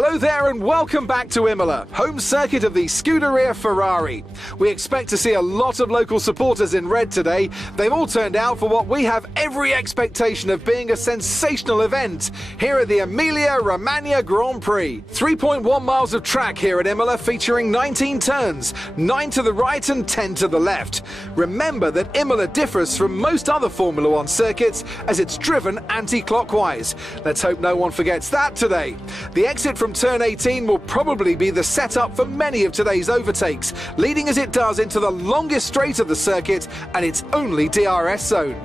Hello there and welcome back to Imola, home circuit of the Scuderia Ferrari. We expect to see a lot of local supporters in red today. They've all turned out for what we have every expectation of being a sensational event here at the Emilia Romagna Grand Prix. 3.1 miles of track here at Imola featuring 19 turns, 9 to the right and 10 to the left. Remember that Imola differs from most other Formula One circuits as it's driven anti-clockwise. Let's hope no one forgets that today. The exit from turn 18 will probably be the setup for many of today's overtakes, leading as it does into the longest straight of the circuit and its only DRS zone.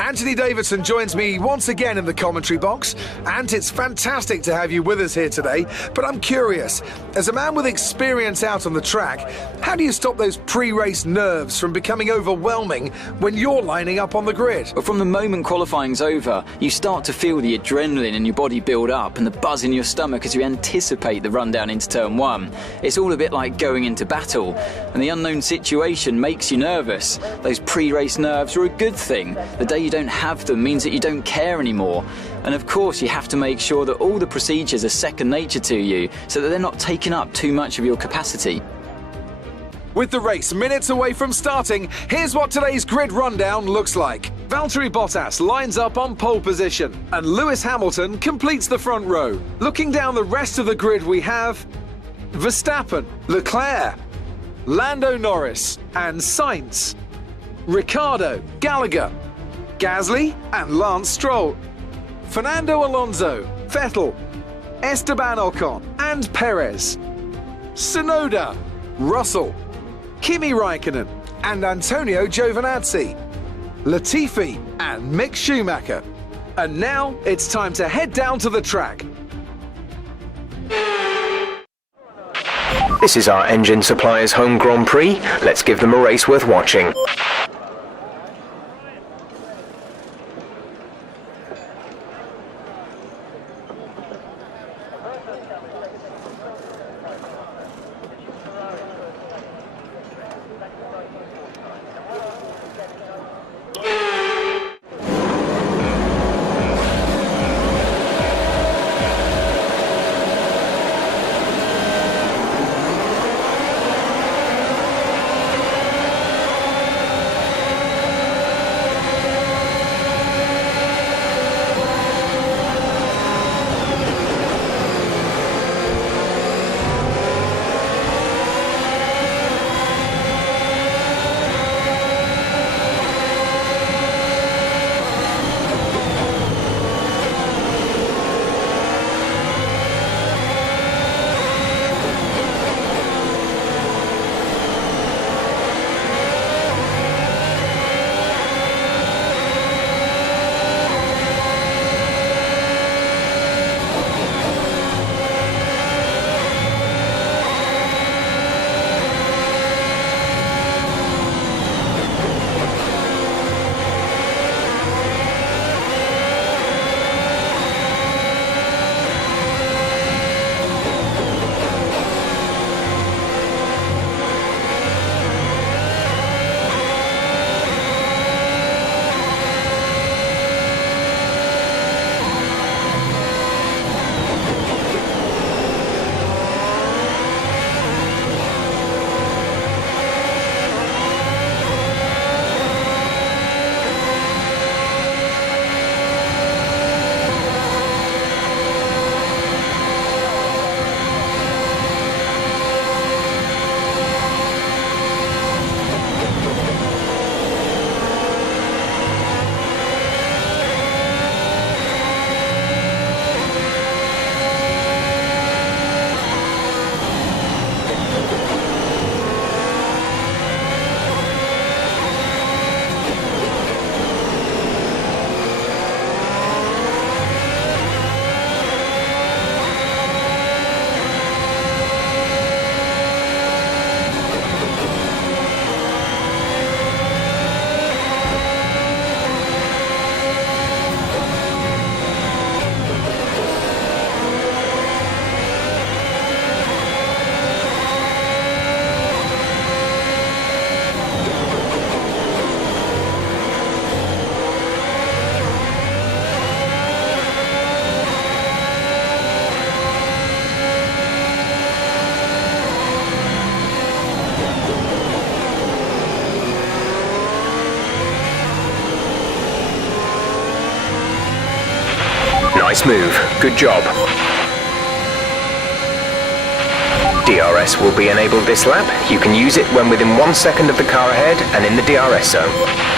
Anthony Davidson joins me once again in the commentary box, and it's fantastic to have you with us here today. But I'm curious, as a man with experience out on the track, how do you stop those pre-race nerves from becoming overwhelming when you're lining up on the grid? From the moment qualifying's over, you start to feel the adrenaline in your body build up and the buzz in your stomach as you anticipate the run down into turn 1. It's all a bit like going into battle, and the unknown situation makes you nervous. Those pre-race nerves are a good thing. The day you don't have them means that you don't care anymore. And of course you have to make sure that all the procedures are second nature to you so that they're not taking up too much of your capacity. With the race minutes away from starting, here's what today's grid rundown looks like. Valtteri Bottas lines up on pole position, and Lewis Hamilton completes the front row. Looking down the rest of the grid, we have Verstappen, Leclerc, Lando Norris and Sainz, Ricciardo, Gallagher, Gasly and Lance Stroll, Fernando Alonso, Vettel, Esteban Ocon and Perez, Tsunoda, Russell, Kimi Raikkonen and Antonio Giovinazzi, Latifi and Mick Schumacher. And now it's time to head down to the track. This is our engine supplier's home Grand Prix. Let's give them a race worth watching. Nice move. Good job. DRS will be enabled this lap. You can use it when within 1 second of the car ahead and in the DRS zone.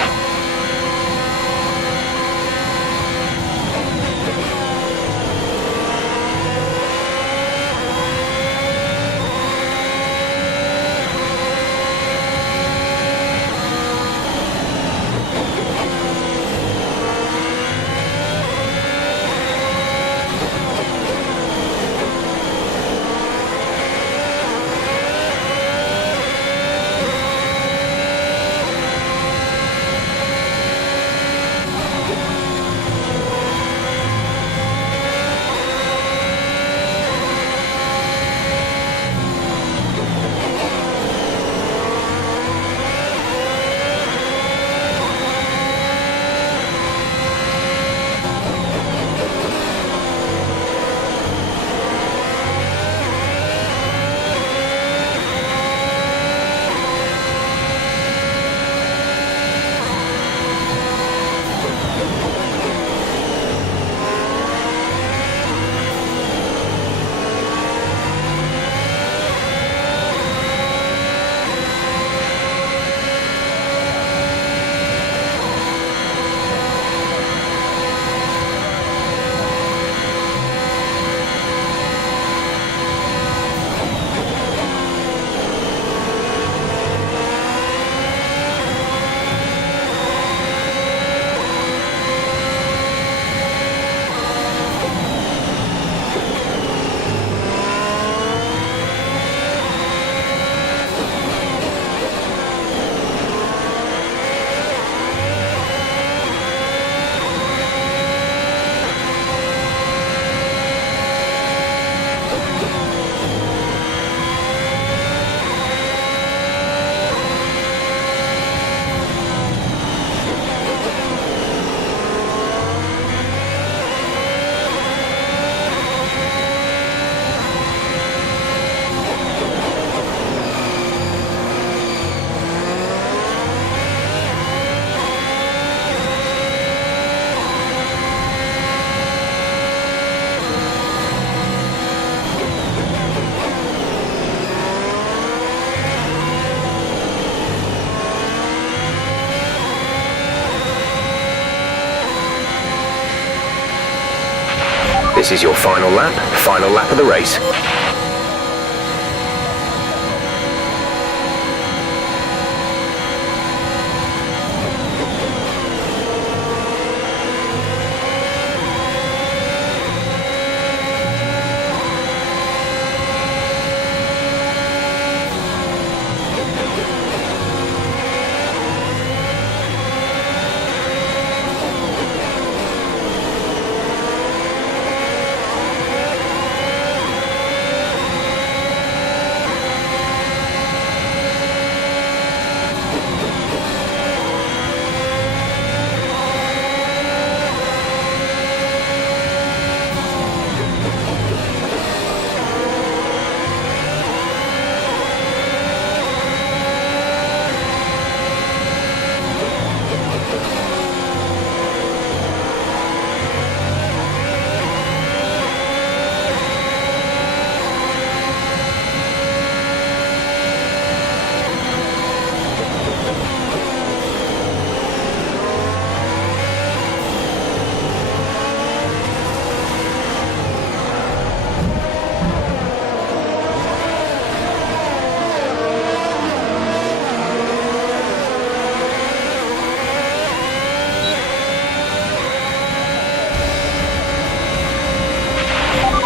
This is your final lap of the race.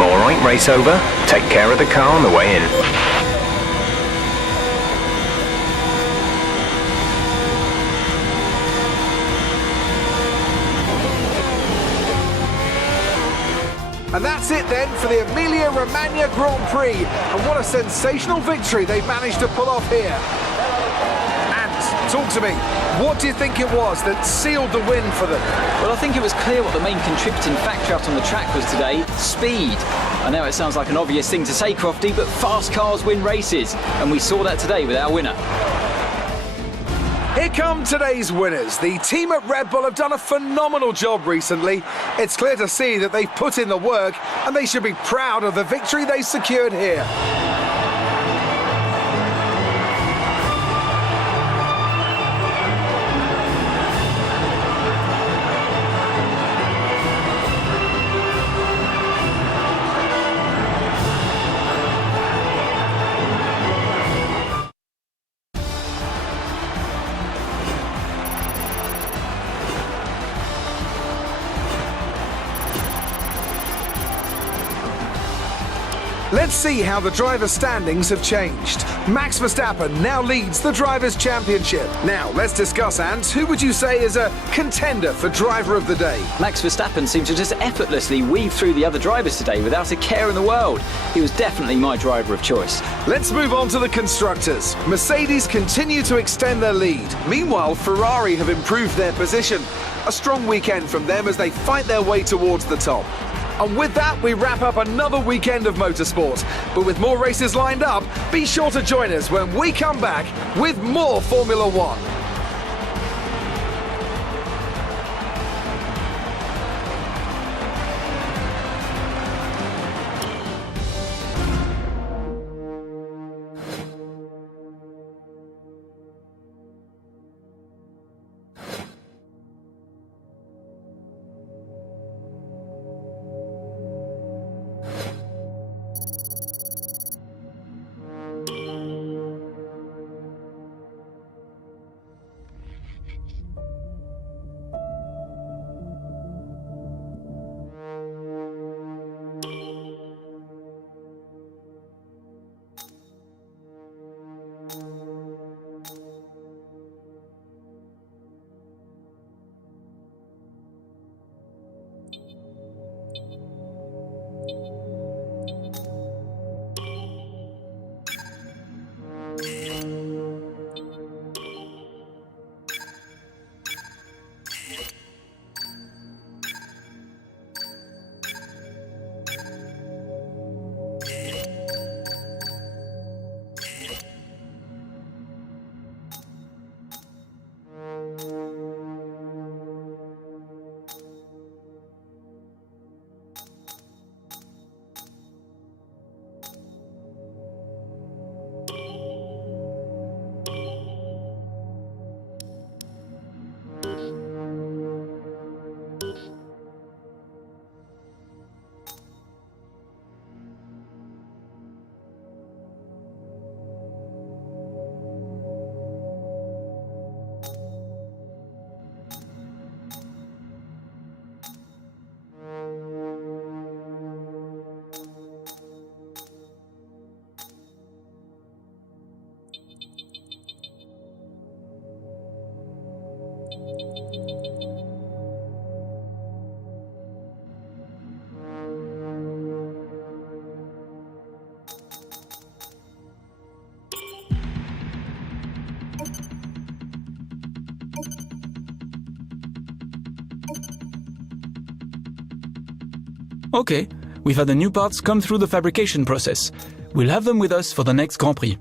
Alright, race over. Take care of the car on the way in. And that's it then for the Emilia Romagna Grand Prix. And what a sensational victory they've managed to pull off here. And talk to me, what do you think it was that sealed the win for them? Well, I think it was clear what the main contributing factor out on the track was today: speed. I know it sounds like an obvious thing to say, Crofty, but fast cars win races, and we saw that today with our winner. Here come today's winners. The team at Red Bull have done a phenomenal job recently. It's clear to see that they've put in the work and they should be proud of the victory they secured here. Let's see how the drivers' standings have changed. Max Verstappen now leads the Drivers' Championship. Now, let's discuss, Ant, who would you say is a contender for Driver of the Day? Max Verstappen seemed to just effortlessly weave through the other drivers today without a care in the world. He was definitely my driver of choice. Let's move on to the constructors. Mercedes continue to extend their lead. Meanwhile, Ferrari have improved their position. A strong weekend from them as they fight their way towards the top. And with that, we wrap up another weekend of motorsport. But with more races lined up, be sure to join us when we come back with more Formula One. Okay, we've had the new parts come through the fabrication process. We'll have them with us for the next Grand Prix.